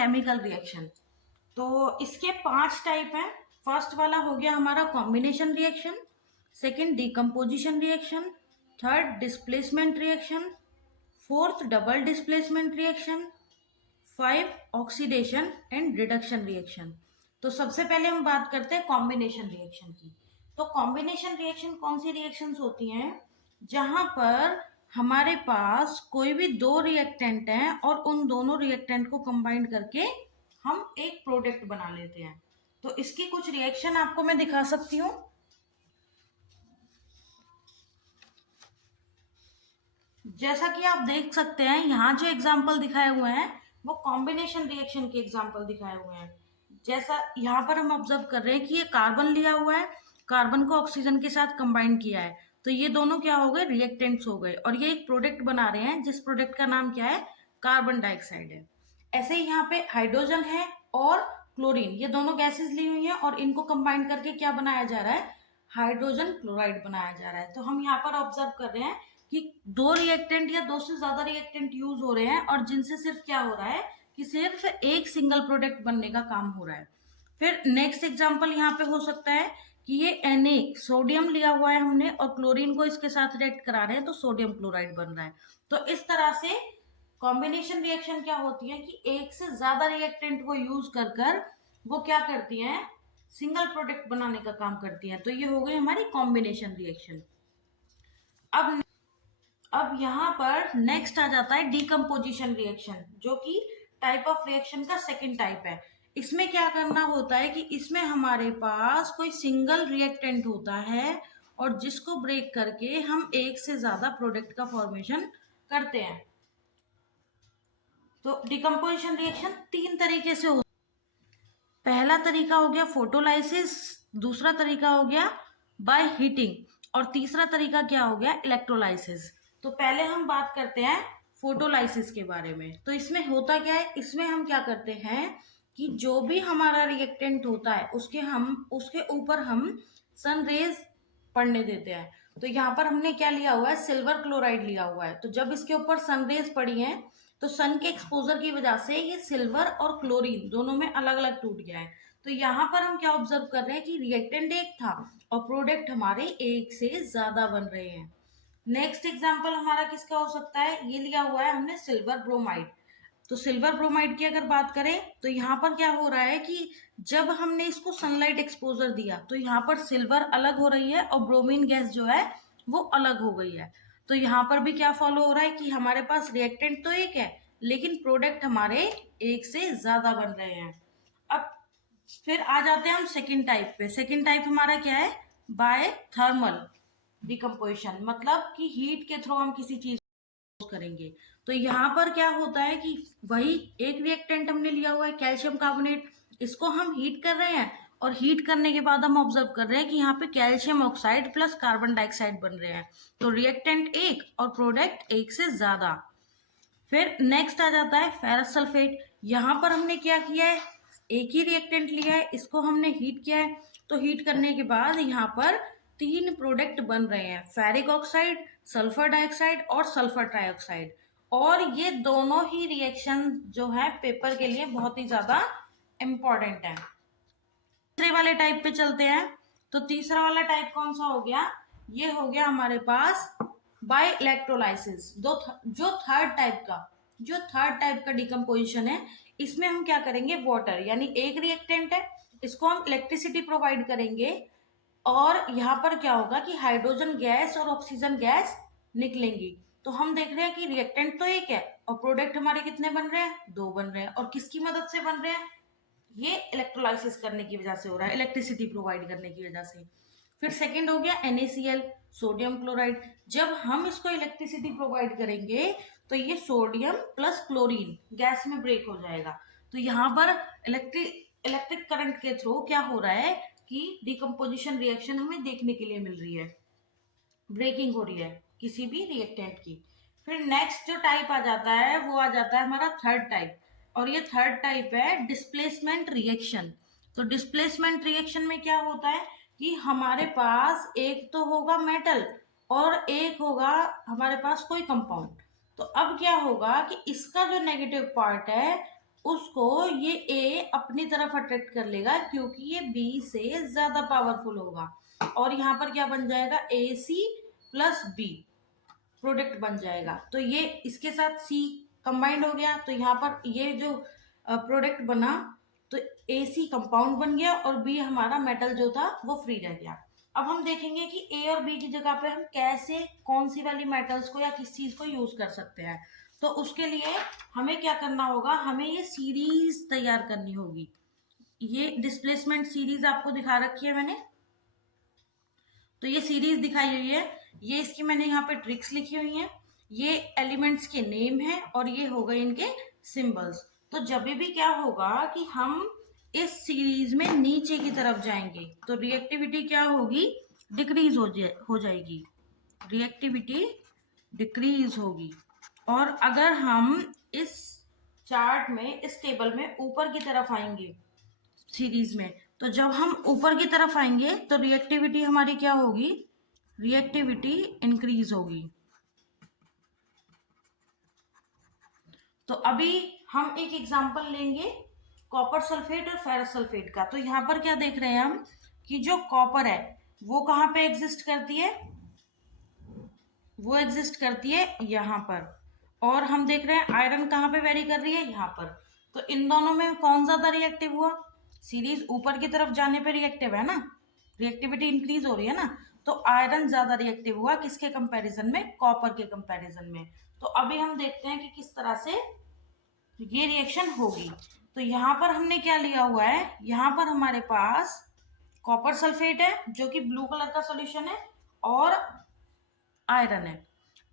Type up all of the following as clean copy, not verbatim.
Chemical reaction. तो इसके 5 type हैं। फर्स्ट वाला हो गया हमारा combination reaction, second decomposition reaction, third displacement reaction, fourth double displacement reaction, 5 oxidation and reduction reaction. तो सबसे पहले हम बात करते हैं कॉम्बिनेशन रिएक्शन की। तो कॉम्बिनेशन रिएक्शन कौन सी रिएक्शंस होती हैं? जहां पर हमारे पास कोई भी दो रिएक्टेंट हैं और उन दोनों रिएक्टेंट को कंबाइन करके हम एक प्रोडक्ट बना लेते हैं। तो इसकी कुछ रिएक्शन आपको मैं दिखा सकती हूँ। जैसा कि आप देख सकते हैं, यहाँ जो एग्जाम्पल दिखाए हुए हैं वो कॉम्बिनेशन रिएक्शन के एग्जाम्पल दिखाए हुए हैं। जैसा यहाँ पर हम ऑब्जर्व कर रहे हैं कि ये कार्बन लिया हुआ है, कार्बन को ऑक्सीजन के साथ कंबाइन किया है, तो ये दोनों क्या हो गए? रिएक्टेंट्स हो गए, और ये एक प्रोडक्ट बना रहे हैं जिस प्रोडक्ट का नाम क्या है? कार्बन डाइऑक्साइड है। ऐसे ही यहाँ पे हाइड्रोजन है और क्लोरीन, ये दोनों गैसेस ली हुई हैं और इनको कंबाइन करके क्या बनाया जा रहा है? हाइड्रोजन क्लोराइड बनाया जा रहा है। तो हम यहाँ पर ऑब्जर्व कर रहे हैं कि दो रिएक्टेंट या दो से ज्यादा रिएक्टेंट यूज हो रहे हैं और जिनसे सिर्फ क्या हो रहा है कि सिर्फ एक सिंगल प्रोडक्ट बनने का काम हो रहा है। फिर नेक्स्ट एग्जांपल यहाँ पे हो सकता है कि ये Na सोडियम लिया हुआ है हमने और क्लोरीन को इसके साथ रिएक्ट करा रहे हैं तो सोडियम क्लोराइड बन रहा है। तो इस तरह से कॉम्बिनेशन रिएक्शन क्या होती है कि एक से ज्यादा रिएक्टेंट को यूज कर कर वो क्या करती हैं? सिंगल प्रोडक्ट बनाने का काम करती हैं। तो ये हो गई हमारी कॉम्बिनेशन रिएक्शन। अब यहाँ पर नेक्स्ट आ जाता है डिकम्पोजिशन रिएक्शन, जो कि टाइप ऑफ रिएक्शन का सेकंड टाइप है। इसमें क्या करना होता है कि इसमें हमारे पास कोई सिंगल रिएक्टेंट होता है और जिसको ब्रेक करके हम एक से ज्यादा प्रोडक्ट का फॉर्मेशन करते हैं। तो डिकम्पोजिशन रिएक्शन 3 तरीके से होता है। पहला तरीका हो गया फोटोलाइसिस, दूसरा तरीका हो गया बाय हीटिंग, और तीसरा तरीका क्या हो गया? इलेक्ट्रोलाइसिस। तो पहले हम बात करते हैं फोटोलाइसिस के बारे में। तो इसमें होता क्या है? इसमें हम क्या करते हैं कि जो भी हमारा रिएक्टेंट होता है उसके ऊपर हम सन रेज पड़ने देते हैं। तो यहाँ पर हमने क्या लिया हुआ है? सिल्वर क्लोराइड लिया हुआ है। तो जब इसके ऊपर सन रेज पड़ी हैं तो सन के एक्सपोजर की वजह से ये सिल्वर और क्लोरीन दोनों में अलग अलग टूट गया है। तो यहाँ पर हम क्या ऑब्जर्व कर रहे हैं कि रिएक्टेंट एक था और प्रोडक्ट हमारे एक से ज्यादा बन रहे हैं। नेक्स्ट एग्जांपल हमारा किसका हो सकता है? ये लिया हुआ है हमने सिल्वर ब्रोमाइड। तो सिल्वर ब्रोमाइड की अगर बात करें तो यहाँ पर क्या हो रहा है कि जब हमने इसको सनलाइट एक्सपोजर दिया तो यहाँ पर सिल्वर अलग हो रही है और ब्रोमीन गैस जो है वो अलग हो गई है। तो यहाँ पर भी क्या फॉलो हो रहा है कि हमारे पास रिएक्टेंट तो एक है लेकिन प्रोडक्ट हमारे एक से ज्यादा बन रहे हैं। अब फिर आ जाते हैं हम सेकेंड टाइप पे। सेकेंड टाइप हमारा क्या है? बाय थर्मल डिकम्पोजिशन, मतलब कि हीट के थ्रू हम किसी चीज करेंगे। तो यहाँ पर क्या होता है कि वही एक रिएक्टेंट हमने लिया हुआ है कैल्शियम कार्बोनेट, इसको हम हीट कर रहे हैं और हीट करने के बाद हम ऑब्जर्व कर रहे हैं कि यहाँ पे calcium oxide plus carbon dioxide बन रहे हैं। तो रिएक्टेंट एक और प्रोडक्ट एक से ज्यादा। फिर नेक्स्ट आ जाता है फेरस सल्फेट। यहाँ पर हमने क्या किया है? एक ही रिएक्टेंट लिया है, इसको हमने हीट किया है। तो हीट करने के बाद यहाँ पर 3 प्रोडक्ट बन रहे हैं, फेरिक ऑक्साइड, सल्फर डाइऑक्साइड और सल्फर ट्राइऑक्साइड। और ये दोनों ही रिएक्शन जो है पेपर के लिए बहुत ही ज्यादा इंपॉर्टेंट है। तीसरे वाले टाइप पे चलते हैं। तो तीसरा वाला टाइप कौन सा हो गया? ये हो गया हमारे पास बाय इलेक्ट्रोलाइसिस। जो थर्ड टाइप का डिकम्पोजिशन है, इसमें हम क्या करेंगे? वाटर, यानी एक रिएक्टेंट है, इसको हम इलेक्ट्रिसिटी प्रोवाइड करेंगे और यहाँ पर क्या होगा कि हाइड्रोजन गैस और ऑक्सीजन गैस निकलेंगी। तो हम देख रहे हैं कि रिएक्टेंट तो एक है और प्रोडक्ट हमारे कितने बन रहे हैं? 2 बन रहे हैं। और किसकी मदद से बन रहे हैं? ये इलेक्ट्रोलाइसिस करने की वजह से हो रहा है, इलेक्ट्रिसिटी प्रोवाइड करने की वजह से। फिर सेकंड हो गया NaCl, सोडियम क्लोराइड। जब हम इसको इलेक्ट्रिसिटी प्रोवाइड करेंगे तो ये सोडियम प्लस क्लोरीन गैस में ब्रेक हो जाएगा। तो यहाँ पर इलेक्ट्रिक करंट के थ्रू क्या हो रहा है कि डिकम्पोजिशन रिएक्शन हमें देखने के लिए मिल रही है, ब्रेकिंग हो रही है किसी भी रिएक्टेंट की। फिर नेक्स्ट जो टाइप आ जाता है वो आ जाता है हमारा थर्ड टाइप, और ये थर्ड टाइप है डिस्प्लेसमेंट रिएक्शन। तो डिस्प्लेसमेंट रिएक्शन में क्या होता है कि हमारे पास एक तो होगा मेटल और एक होगा हमारे पास कोई कंपाउंड। तो अब क्या होगा कि इसका जो नेगेटिव पार्ट है उसको ये ए अपनी तरफ अट्रैक्ट कर लेगा क्योंकि ये बी से ज्यादा पावरफुल होगा, और यहाँ पर क्या बन जाएगा, ए सी प्लस बी प्रोडक्ट बन जाएगा। तो ये इसके साथ सी कंबाइंड हो गया, तो यहाँ पर ये जो प्रोडक्ट बना तो ए सी कंपाउंड बन गया और बी हमारा मेटल जो था वो फ्री रह गया। अब हम देखेंगे कि ए और बी की जगह पे हम कैसे कौन सी वाली मेटल्स को या किस चीज को यूज कर सकते हैं। तो उसके लिए हमें क्या करना होगा, हमें ये सीरीज तैयार करनी होगी। ये डिस्प्लेसमेंट सीरीज आपको दिखा रखी है मैंने, तो ये सीरीज दिखाई हुई है, ये इसकी मैंने यहाँ पे ट्रिक्स लिखी हुई हैं, ये एलिमेंट्स के नेम है और ये हो गए इनके सिंबल्स। तो जब भी क्या होगा कि हम इस सीरीज में नीचे की तरफ जाएंगे तो रिएक्टिविटी क्या होगी, डिक्रीज हो जाएगी, रिएक्टिविटी डिक्रीज होगी। और अगर हम इस चार्ट में इस टेबल में ऊपर की तरफ आएंगे सीरीज में, तो जब हम ऊपर की तरफ आएंगे तो रिएक्टिविटी हमारी क्या होगी, रिएक्टिविटी इंक्रीज होगी। तो अभी हम एक एग्जांपल लेंगे कॉपर सल्फेट और फेरस सल्फेट का। तो यहाँ पर क्या देख रहे हैं हम कि जो कॉपर है वो कहाँ पे एग्जिस्ट करती है, वो एग्जिस्ट करती है यहाँ पर, और हम देख रहे हैं आयरन कहाँ पे वेरी कर रही है, यहाँ पर। तो इन दोनों में कौन ज्यादा रिएक्टिव हुआ, सीरीज ऊपर की तरफ जाने पे रिएक्टिव है ना, रिएक्टिविटी इंक्रीज हो रही है ना, तो आयरन ज्यादा रिएक्टिव हुआ किसके कंपैरिजन में, कॉपर के कंपैरिजन में। तो अभी हम देखते हैं कि किस तरह से ये रिएक्शन होगी। तो यहाँ पर हमने क्या लिया हुआ है, यहाँ पर हमारे पास कॉपर सल्फेट है जो कि ब्लू कलर का सॉल्यूशन है, और आयरन है।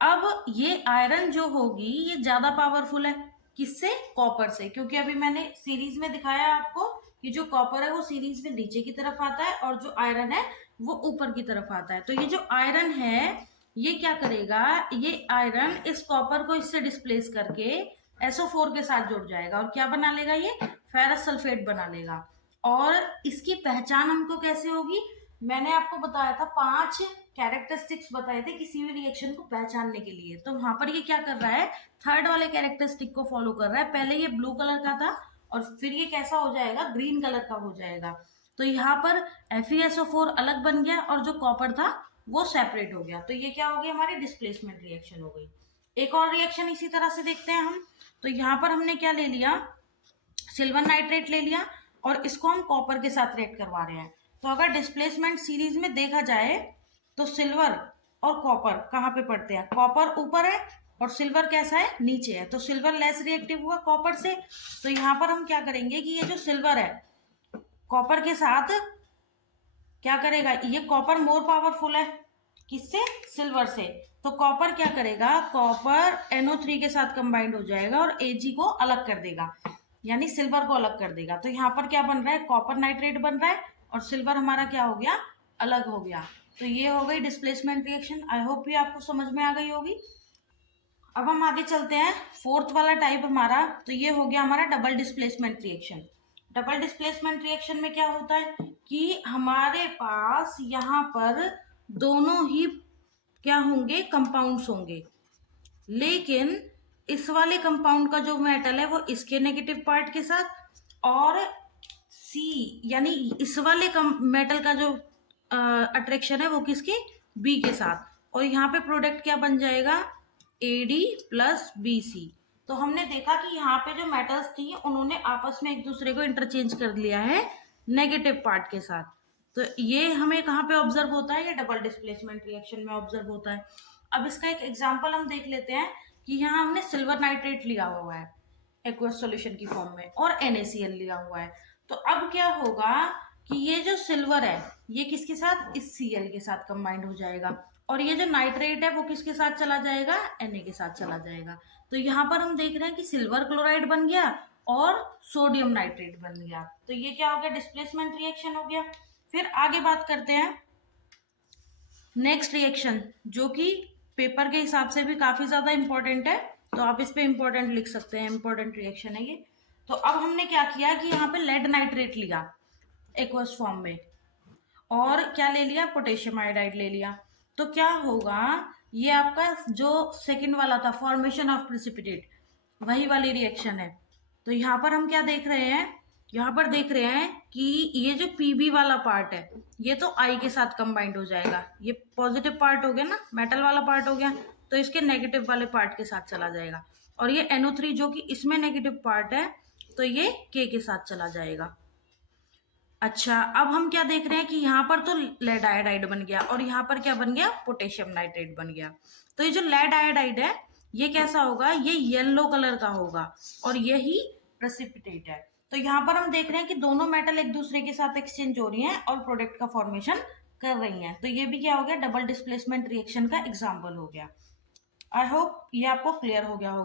अब ये आयरन जो होगी ये ज्यादा पावरफुल है किससे, कॉपर से, क्योंकि अभी मैंने सीरीज में दिखाया आपको कि जो कॉपर है वो सीरीज में नीचे की तरफ आता है और जो आयरन है वो ऊपर की तरफ आता है। तो ये जो आयरन है ये क्या करेगा, ये आयरन इस कॉपर को इससे डिस्प्लेस करके SO4 के साथ जुड़ जाएगा और क्या बना लेगा, ये फेरस सल्फेट बना लेगा। और इसकी पहचान हमको कैसे होगी, मैंने आपको बताया था 5 कैरेक्टरिस्टिक्स बताए थे किसी भी रिएक्शन को पहचानने के लिए। तो वहां पर ये क्या कर रहा है, थर्ड वाले कैरेक्टरिस्टिक को फॉलो कर रहा है। पहले ये ब्लू कलर का था और फिर ये कैसा हो जाएगा, ग्रीन कलर का हो जाएगा। तो यहाँ पर FeSO4 अलग बन गया और जो कॉपर था वो सेपरेट हो गया। तो ये क्या हो गया, हमारी डिस्प्लेसमेंट रिएक्शन हो गई। एक और रिएक्शन इसी तरह से देखते हैं हम। तो यहाँ पर हमने क्या ले लिया, सिल्वर नाइट्रेट ले लिया और इसको हम कॉपर के साथ रिएक्ट करवा रहे हैं। तो अगर डिस्प्लेसमेंट सीरीज में देखा जाए तो सिल्वर और कॉपर कहाँ पे पड़ते हैं, कॉपर ऊपर है और सिल्वर कैसा है, नीचे है। तो सिल्वर लेस रिएक्टिव हुआ कॉपर से। तो यहाँ पर हम क्या करेंगे कि ये जो सिल्वर है कॉपर के साथ क्या करेगा, ये कॉपर मोर पावरफुल है किससे, सिल्वर से। तो कॉपर क्या करेगा, कॉपर NO3 के साथ कंबाइंड हो जाएगा और Ag को अलग कर देगा, यानी सिल्वर को अलग कर देगा। तो यहाँ पर क्या बन रहा है, कॉपर नाइट्रेट बन रहा है और सिल्वर हमारा क्या हो गया, अलग हो गया। तो ये हो गई डिस्प्लेसमेंट रिएक्शन। आई होप ये आपको समझ में आ गई होगी। अब हम आगे चलते हैं, फोर्थ वाला टाइप हमारा, तो ये हो गया हमारा double displacement reaction. Double displacement reaction में क्या होता है कि हमारे पास यहाँ पर दोनों ही क्या होंगे, कंपाउंड्स होंगे, लेकिन इस वाले कंपाउंड का जो मेटल है वो इसके नेगेटिव पार्ट के साथ, और सी यानी इस वाले मेटल का जो अट्रैक्शन है वो किसके, बी के साथ। और यहाँ पे प्रोडक्ट क्या बन जाएगा, AD प्लस BC। तो हमने देखा कि यहाँ पे जो मेटल्स थी उन्होंने आपस में एक दूसरे को इंटरचेंज कर लिया है नेगेटिव पार्ट के साथ। तो ये हमें कहाँ पे ऑब्जर्व होता है, ये डबल डिस्प्लेसमेंट रिएक्शन में ऑब्जर्व होता है। अब इसका एक एग्जांपल हम देख लेते हैं कि यहाँ हमने सिल्वर नाइट्रेट लिया हुआ है एक्वस सॉल्यूशन की फॉर्म में और NaCl लिया हुआ है। तो अब क्या होगा कि ये जो सिल्वर है ये किसके साथ, इस Cl के साथ कंबाइंड हो जाएगा, और ये जो नाइट्रेट है वो किसके साथ चला जाएगा, Na के साथ चला जाएगा। तो यहाँ पर हम देख रहे हैं कि सिल्वर क्लोराइड बन गया और सोडियम नाइट्रेट बन गया। तो ये क्या हो गया, डिस्प्लेसमेंट रिएक्शन हो गया। फिर आगे बात करते हैं नेक्स्ट रिएक्शन, जो कि पेपर के हिसाब से भी काफी ज्यादा इंपॉर्टेंट है, तो आप इस पे इंपॉर्टेंट लिख सकते हैं, इंपॉर्टेंट रिएक्शन है ये। तो अब हमने क्या किया कि यहाँ पे लेड नाइट्रेट लिया एक्वस फॉर्म में और क्या ले लिया, पोटेशियम आयोडाइड ले लिया। तो क्या होगा, ये आपका जो सेकंड वाला था फॉर्मेशन ऑफ प्रिसिपिटेट, वही वाली रिएक्शन है। तो यहाँ पर हम क्या देख रहे हैं, यहाँ पर देख रहे हैं कि ये जो पीबी वाला पार्ट है ये तो आई के साथ कंबाइंड हो जाएगा, ये पॉजिटिव पार्ट हो गया ना, मेटल वाला पार्ट हो गया, तो इसके नेगेटिव वाले पार्ट के साथ चला जाएगा। और ये NO3 जो कि इसमें नेगेटिव पार्ट है तो ये K के साथ चला जाएगा। अच्छा, अब हम क्या देख रहे हैं कि यहाँ पर तो लेड आयोडाइड बन गया और यहाँ पर क्या बन गया, पोटेशियम नाइट्रेट बन गया। तो ये जो लेड आयोडाइड है ये कैसा होगा, ये येलो कलर का होगा और यही प्रेसिपिटेट है। तो यहाँ पर हम देख रहे हैं कि दोनों मेटल एक दूसरे के साथ एक्सचेंज हो रही हैं और प्रोडक्ट का फॉर्मेशन कर रही हैं। तो ये भी क्या हो गया, डबल डिस्प्लेसमेंट रिएक्शन का एग्जाम्पल हो गया। आई होप ये आपको क्लियर हो गया होगा।